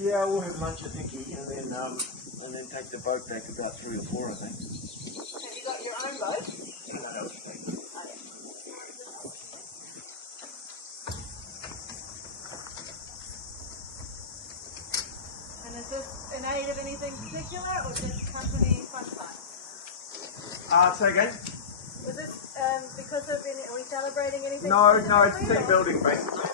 Yeah, we'll have lunch, I think, and then take the boat back about 3 or 4, I think. Have you got your own boat? No. Okay. And is this in aid of anything particular or just company fun time? Say again? Was this because of any, are we celebrating anything? No, it's team building basically.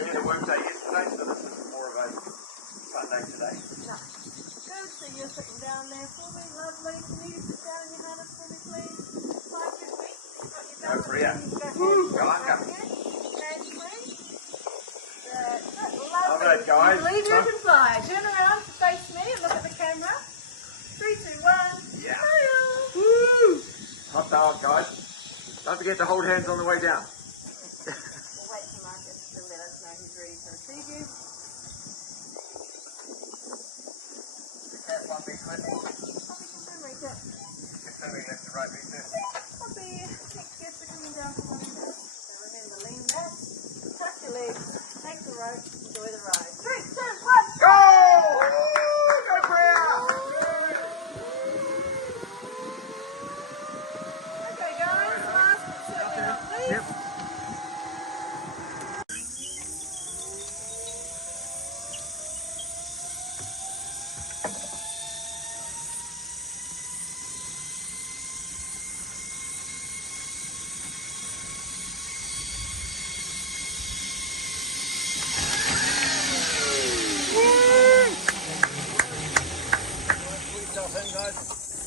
We had a work day yesterday, so this is more of a fun day today. No. Good, so you're sitting down there for me, lovely. Can you sit down in your harness for me, please? 5 good weeks. Go for it. Go on, go. Hands free. Lovely. Love it, guys. You believe you can fly. Turn around, face me, and look at the camera. 3, 2, 1. Yeah. Smile. Woo! Hot dog, guys. Don't forget to hold hands on the way down. We'll wait for Marcus to let us know he's ready to receive you. Careful on me, Clint. Just Turning left to right, reset. Copy. Next guests are coming down from 1 minute. So remember, lean back, tuck your legs, take the rope, enjoy the ride. 3, 2, 1, go! Go Freya! Okay, guys, last but certainly not least. Yep. Guys.